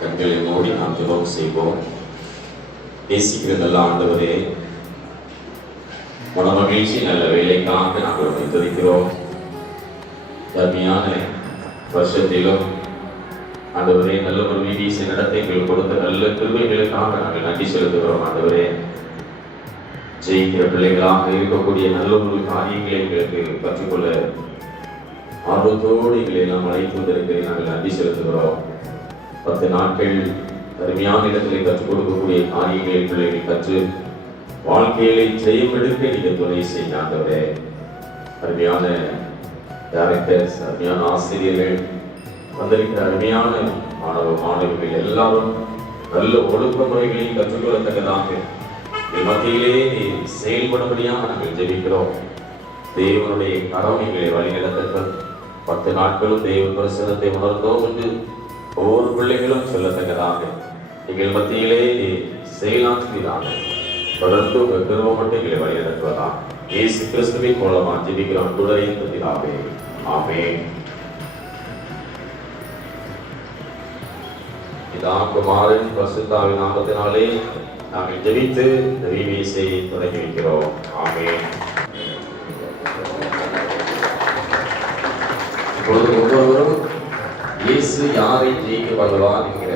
கண்களை மூடி நாம் ஜெபம் செய்வோம். நேசிக்கிற நல்ல ஆண்டவரே, மனமகிழ்ச்சி நல்ல வேலைக்காக நாங்கள் உம்மை துதிக்கிறோம். தர்மியான வருஷத்திலும் ஆண்டவரே, நல்ல ஒரு வீடிய நடத்தை எங்களுக்கு கொடுத்த நல்ல கிருபைகளுக்காக நாங்கள் நன்றி செலுத்துகிறோம். ஆண்டவரே, ஜெயிக்கிற பிள்ளைகளாக இருக்கக்கூடிய நல்ல ஒரு காரியங்களை எங்களுக்கு கற்றுக்கொள்ள ஆர்வத்தோடு எங்களை எல்லாம் அழைத்து வந்திருக்க நாங்கள் நன்றி செலுத்துகிறோம். 10 நாட்கள் அருமையான இடத்திலே கற்றுக் கொடுக்கக்கூடிய காரியங்களை பிள்ளைகள் கற்று வாழ்க்கையை ஜெயமெடுக்க நீங்கள் துணை செய்ய ஆண்டவரே. அருமையான டைரக்டர்ஸ், அருமையான ஆசிரியர்கள், வந்திருக்கிற அருமையான மாணவர்கள் எல்லாரும் நல்ல ஒழுக்க முறைகளையும் கற்றுக்கொள்ளத்தக்கதாக மத்தியிலே செயல்படும்படியாக நாங்கள் ஜெபிக்கிறோம். தேவனுடைய கரம் எங்களை வழிநடத்தட்டும். 10 நாட்களும் தேவ பிரசன்னத்தை உணர்ந்தோம் என்று ஒவ்வொரு பிள்ளைகளும் சொல்லத்தக்கதாக எங்கள் மத்தியிலே செயலாற்றுவதாக தொடர்ந்து உங்கள் கிருபை மட்டும் எங்களை வழிநடத்துவதா இயேசு கிறிஸ்துவின் மூலமாக ஜெபிக்கிறோம். தொடரையும் துதியாவே. ஆமென். பிதா, குமாரன், பரிசுத்தாவின் நாமத்தினாலே நாங்கள் ஜெபித்து இந்த VBSஐ தொடங்கி வைக்கிறோம். ஆமென். இப்பொழுது ஒவ்வொருவரும் இயேசு யாரை ஜெயிக்க வருவார் என்கிற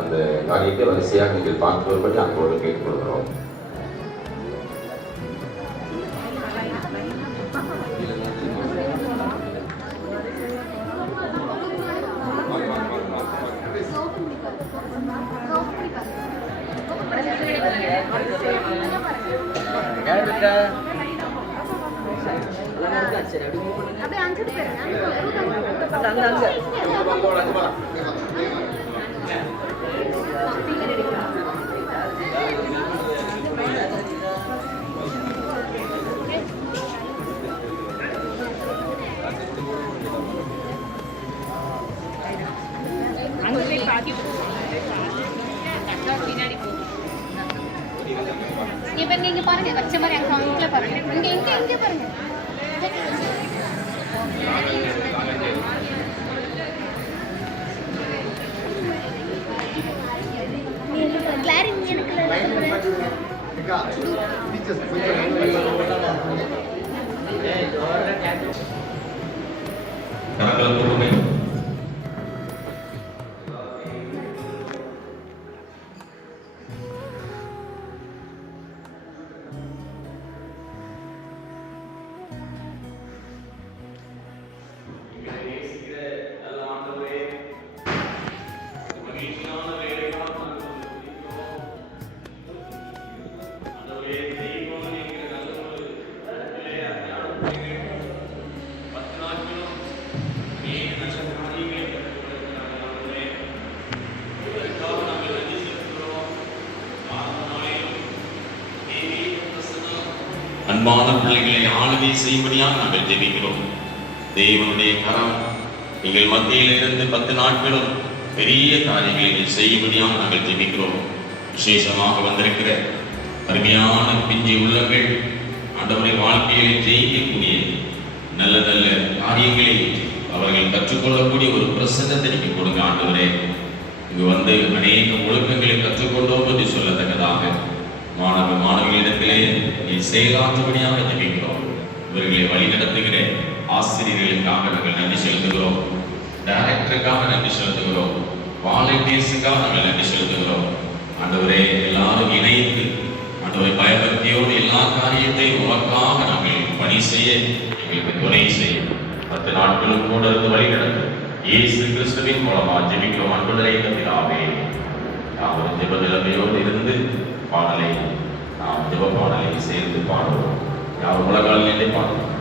அந்த காரியத்தை வரிசையாக நீங்கள் பார்த்து வரும்படி அன்போடு கேட்டுக்கொள்கிறோம். நீங்க பாருங்க, கஸ்டமர் எங்க அங்கிட்ட பாருங்க, இங்க இங்க இங்க பாருங்க. கிளாரிங் எனக்கு அன்பான பிள்ளைகளை ஆளுகை செய்யும்படியாக நாங்கள் ஜெபிக்கிறோம். தேவனுடைய கரம் எங்கள் மத்தியில் இருந்து 10 நாட்களும் பெரிய காரியங்களை செய்யும்படியாக நாங்கள் ஜெபிக்கிறோம். விசேஷமாக வந்திருக்கிற அருமையான பிஞ்சை உள்ளங்கள் ஆண்டவருடைய வாழ்க்கையை ஜெயிக்கக்கூடிய நல்ல நல்ல காரியங்களை அவர்கள் கற்றுக்கொள்ளக்கூடிய ஒரு பிரசன்னத்தை நீங்க கொடுங்க ஆண்டவரே. இங்கு வந்து அநேக ஒழுக்கங்களை கற்றுக்கொண்டோம் என்று சொல்லத்தக்கதாக மாணவர்களிடத்திலே நீ செயலாற்றும்படியாக ஜெபிக்கிறோம். இவர்களை வழிநடத்துகிற ஆசிரியர்களுக்காக நாங்கள் நன்றி செலுத்துகிறோம். டைரக்டருக்காக நன்றி செலுத்துகிறோம். வாலண்டியர்ஸுக்காக நாங்கள் நன்றி செலுத்துகிறோம். ஆண்டவரே, எல்லாரும் இணைந்து ஆண்டவரை பயபக்தியோடு எல்லா காரியத்தையும் உமக்காக நாங்கள் பணி செய்ய எங்களுக்கு துணை செய்யும். 10 நாட்களும் கூட இருந்து வழிநடத்து இயேசு கிறிஸ்துவின் மூலமாக ஜெபிக்கிறோம். அன்புடைய பிதாவே, நாம் ஒரு ஜெப நிலைமையோடு இருந்து பாடலை நாம் ஜெப பாடலை சேர்ந்து பாடுவோம். யாரும் முழங்காலிலே பாடுவோம்.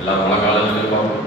எல்லாரும் முழங்காலிலே பாடுவோம்.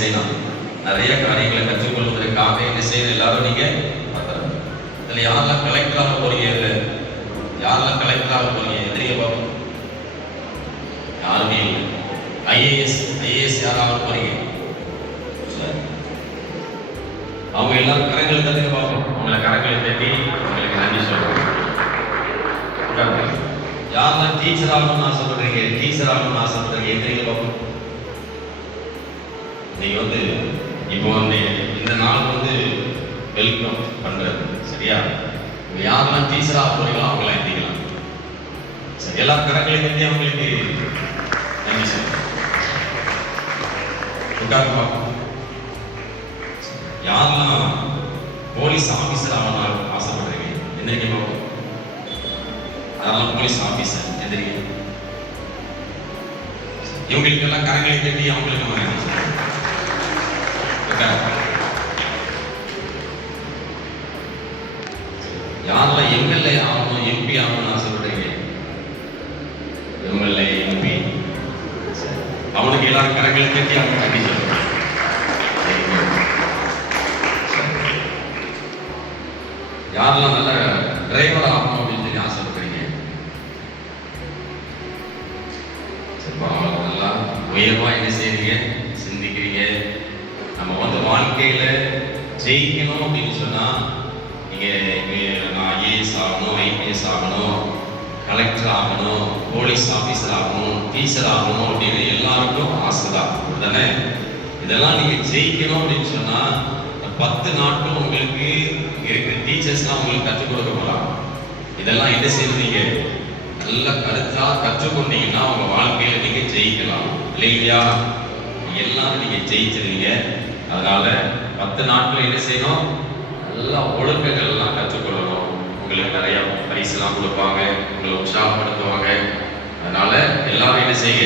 செய்யலாம், நிறைய காரியங்களை கற்றுக்கொள்வதற்காக என்ன செய்யணும், எல்லாரும் நீங்க பத்திரம். இதுல யாரெல்லாம் கலெக்டராக போறீங்க, இல்லை யாரெல்லாம் கலெக்டராக போறீங்க, எதிரிய பாபு யாருமே இல்லை. ஐஏஎஸ் யாராக போறீங்க, அவங்க எல்லாரும் கரங்களை தட்டி பார்ப்போம். அவங்களை கரங்களை தட்டி அவங்களுக்கு நன்றி சொல்றோம். யாரெல்லாம் டீச்சர் ஆகணும்னு ஆசைப்படுறீங்க, டீச்சர் ஆகணும்னு ஆசைப்படுறீங்க, எந்திரிங்க பார்ப்போம். நீங்க வந்து இப்போ வந்து இந்த நாள் வந்து வெல்கம் பண்றது, சரியா? யாரெல்லாம் டீச்சர் ஆக போறீங்களோ அவங்களாம் எந்திரிக்கலாம். சரி, எல்லா கரங்களை தட்டி அவங்களுக்கு நன்றி சொல்றோம். பார்ப்போம். யாரெல்லாம் போலீஸ் ஆபீசர் ஆகணும் ஆசைப்படுறீங்க, எந்திரிக்க பார்ப்போம். அதெல்லாம் போலீஸ் ஆபீசர் எதிரிங்க. இவங்களுக்கு எல்லாம் கரங்களை தட்டி அவங்களுக்கு நம்ம என்ன சொல்றோம். யாரெல்லாம் எம்எல்ஏ ஆகணும் எம்பி ஆகணும்னு ஆசைப்படுறீங்க, எம்எல்ஏ எம்பி, அவனுக்கு எல்லாரும் கரங்களை தட்டி அவங்க நன்றி சொல்றோம். யாரெல்லாம் நல்ல டிரைவர் ஆகணும் அப்படின்னு சொல்லி ஆசைப்படுறீங்க, நல்லா உயர்வா என்ன செய்றீங்க, சிந்திக்கிறீங்க. நம்ம வந்து வாழ்க்கையில ஜெயிக்கணும் அப்படின்னு சொன்னா நீங்க நான் ஐஏஎஸ் ஆகணும், ஐபிஎஸ் ஆகணும், கலெக்டர் ஆகணும், போலீஸ் ஆபீசர் ஆகணும், டீச்சர் ஆகணும் அப்படின்னு எல்லாருக்கும் ஆசைதான், அப்படிதானே? இதெல்லாம் நீங்க ஜெயிக்கணும் அப்படின்னு சொன்னா 10 நாட்கள் உங்களுக்கு இருக்கிற டீச்சர்ஸ்லாம் உங்களுக்கு கற்றுக் கொடுக்க போறாங்க. இதெல்லாம் என்ன செய்வீங்க, நல்ல கருத்தா கற்றுக்கொண்டீங்கன்னா உங்க வாழ்க்கையில நீங்க ஜெயிக்கலாம், இல்லையா? எல்லாரும் நீங்க ஜெயிச்சிருவீங்க. அதனால 10 நாட்கள் என்ன செய்யணும், நல்ல ஒழுக்கங்கள் எல்லாம் கற்றுக்கொள்ளணும். உங்களுக்கு நிறைய பரிசு எல்லாம் கொடுப்பாங்க, உங்களை உற்சாகப்படுத்துவாங்க. அதனால எல்லாரும் என்ன செய்ய,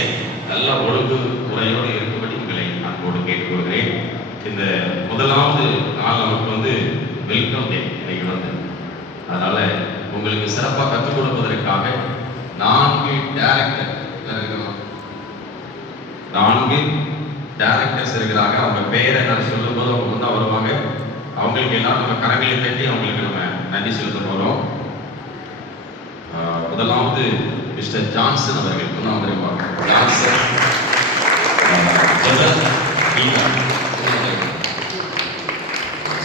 நல்ல ஒழுங்கு முறையோடு இருக்கும்படி உங்களை அன்போடு கேட்டுக்கொள்கிறேன். இந்த முதலாவது நாள் நமக்கு வந்து வெல்கம் டே இன்னைக்கு வந்து, அதனால உங்களுக்கு சிறப்பாக கற்றுக் கொடுப்பதற்காக 4 டைரக்டர்ஸ் இருக்கிறாங்க. அவங்க பேரை நான் சொல்லும் போது அவங்க வந்து வருவாங்க. அவங்களுக்கு எல்லாம் நம்ம கரங்களை தட்டி அவங்களுக்கு நம்ம நன்றி செலுத்த போறோம். முதலாவது மிஸ்டர் ஜான்சன் அவர்கள் முன்னாள் வருவாங்க. ஜான்சன்,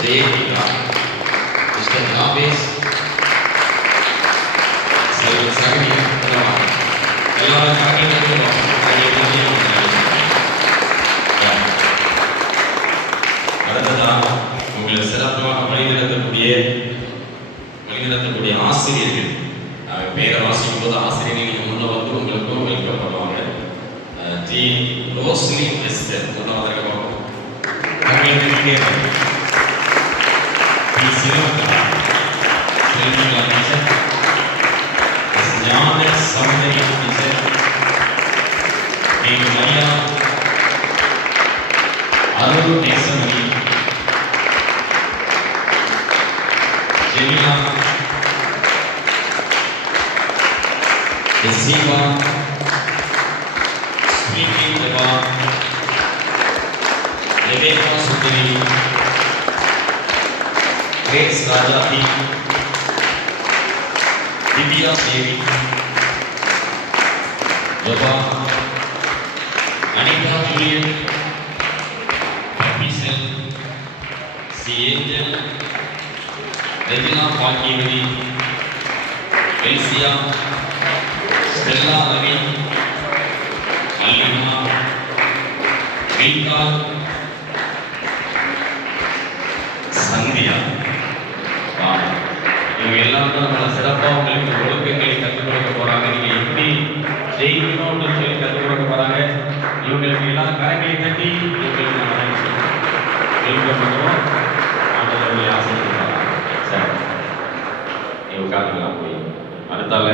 ஜெயலலிதா, மிஸ்டர் ராபேஷ், சகனி, எல்லாரும் அடுத்ததாக உங்களை சிறப்பாக வழிநடத்தக்கூடிய ஆசிரியர்கள் பேரை வாசிக்கும் போது ஆசிரியர்கள் முன்ன வந்து உங்களுக்கும் வெல்கம் பண்ணுவாங்க. டி ரோஸ்லி எஸ்டர் முன்ன வந்திருக்க Gnana Soundarya teacher, Maria Arul Nesamani, Jemina, எஸ்ஸிவா, Sweety Deva, Rebecca Sundari, Grace Rajathi, Divya Devi, Jaba, Anitha Juliet, பபிசல், C Angel, Regina Bakkiyavathi, Elsia, Stella Ravi, Mallika, வீகா, சந்தியா. இவங்க எல்லாருக்கும் நம்மள சிறப்பாக உங்களுக்கு ஒழுக்கங்களை கற்றுக் கொடுக்க போறாங்க. நீங்க எப்படி ஜெயிக்கணும் அப்படின்னு சொல்லி கற்றுக் கொடுக்க போறாங்க. இவங்களுக்கு எல்லாம் கரங்களை தட்டி இவங்களுக்கு வெல்கம் பண்ணுவோம். ஆண்டவர்களை ஆசீர்வதிப்பாங்க. சரி, இவங்க காத்துக்கலாம் போய் அடுத்தால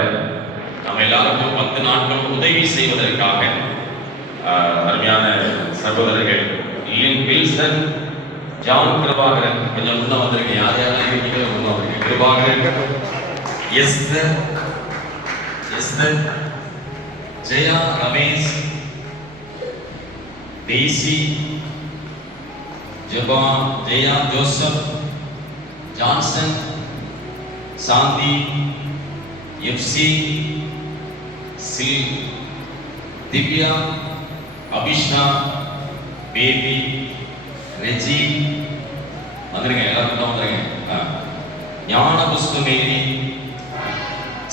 நம்ம எல்லாருக்கும் 10 நாட்கள் உதவி செய்வதற்காக அருமையான சகோதரர்கள் வில்சன், ஜான் கிருபாகரன் கொஞ்சம் முன்ன வந்திருக்கேன். யார் யாரெல்லாம் இருக்கீங்க முன்ன வந்திருக்கேன். கிருபாகரன், எஸ்தர், ஜெயா, ரமேஷ், தேசி, ஜெபா, ஜெயா ஜோசப், ஜான்சன், சாந்தி, எஃப்சி, சில், திவ்யா, அபிஷ்ணா, பேபி, ரெஜி, வந்துருங்க எல்லாரும் தான் வந்துருங்க. ஞான புஷ்பமேரி,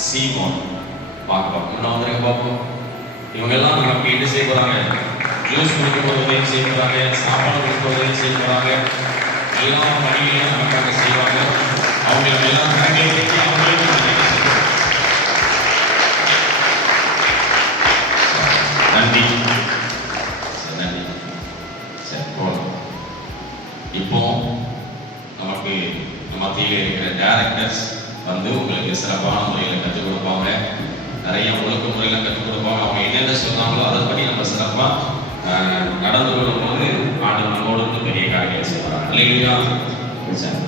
சீமோன், பார்க்கலாம் இன்னும் வந்துருங்க பார்ப்போம். இவங்க எல்லாம் நமக்கு என்ன செய்ய போறாங்க? ஜூஸ் குடிக்கும் போது உதவி செய்ய போறாங்க, சாப்பாடு கொடுக்கும் போது உதவி செய்ய போறாங்க, எல்லா பணிகளையும் நமக்காக செய்வாங்க. அவங்களுக்கு எல்லாம் கணக்கை வைத்து அவங்களுக்கு நன்றி. நன்றி. சரி போகலாம். இப்போ நமக்கு மத்தியில் இருக்கிற டைரக்டர்ஸ் வந்து உங்களுக்கு சிறப்பான முறையில் கற்றுக் கொடுப்பாங்க. நிறைய ஒழுக்க முறையில் கற்றுக் கொடுப்பாங்க. அவங்க என்னென்ன சொன்னாங்களோ அதன்படி நம்ம சிறப்பாக நடந்து கொள்ளும்போது ஆண்டு நம்மோடு வந்து பெரிய காரியங்கள் செய்வாங்க. இல்லையா? சரி.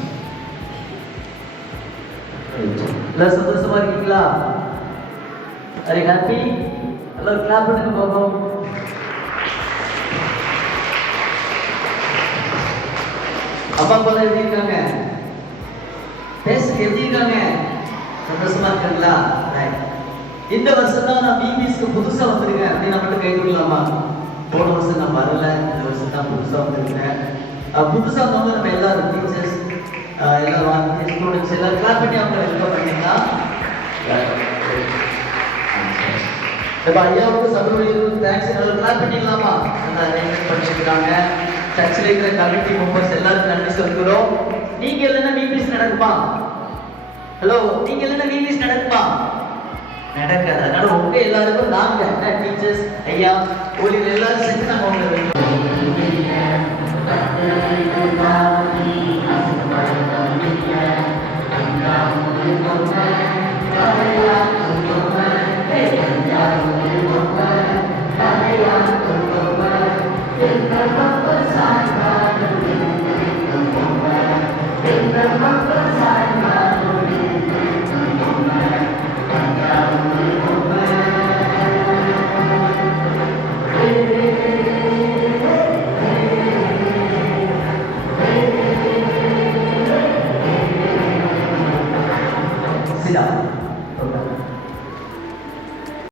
எல்லாம் சந்தோஷமா இருக்கீங்களா? Are you happy? எல்லாரும் கிளாப் பண்ணுங்க பாப்போம். அப்பா அப்பா எப்படி இருக்காங்க? பேசுங்க, எப்படி இருக்காங்க? சந்தோஷமா இருக்காங்களா? இந்த வருஷம் தான் நான் பிபிஎஸ்க்கு புதுசா வந்திருக்கேன் அப்படின்னு மட்டும் கை கொடுக்கலாமா? போன வருஷம் நான் வரல, இந்த வருஷம் தான் புதுசா வந்திருக்கேன். புதுசா வந்தவங்க நம்ம எல்லாரும் டீச்சர்ஸ் எல்லாரும் ஸ்டூடெண்ட்ஸ் எல்லாரும் கிளாப் பண்ணி அவங்க வெல்கம் பண்ணீங்களா? இப்போ ஐயாவுக்கு சபையோடு தேங்க்ஸ் எல்லாரும் கிளாப் பண்ணிக்கலாமா? நல்லா அரேஞ்ச் பண்ணிருக்காங்க. சர்ச்சில் இருக்கிற கமிட்டி மெம்பர்ஸ் எல்லாருக்கும் நன்றி சொல்கிறோம். நீங்க இல்லைன்னா பிபிஎஸ் நடக்குமா? ஹலோ, நீங்க இல்லைன்னா பிபிஎஸ் நடக்குமா? நடக்காது. அதனால உங்க எல்லாருக்கும் நாங்க டீச்சர்ஸ் ஐயா ஊழியர்கள் எல்லாரும் சேர்த்து நாங்க உங்களை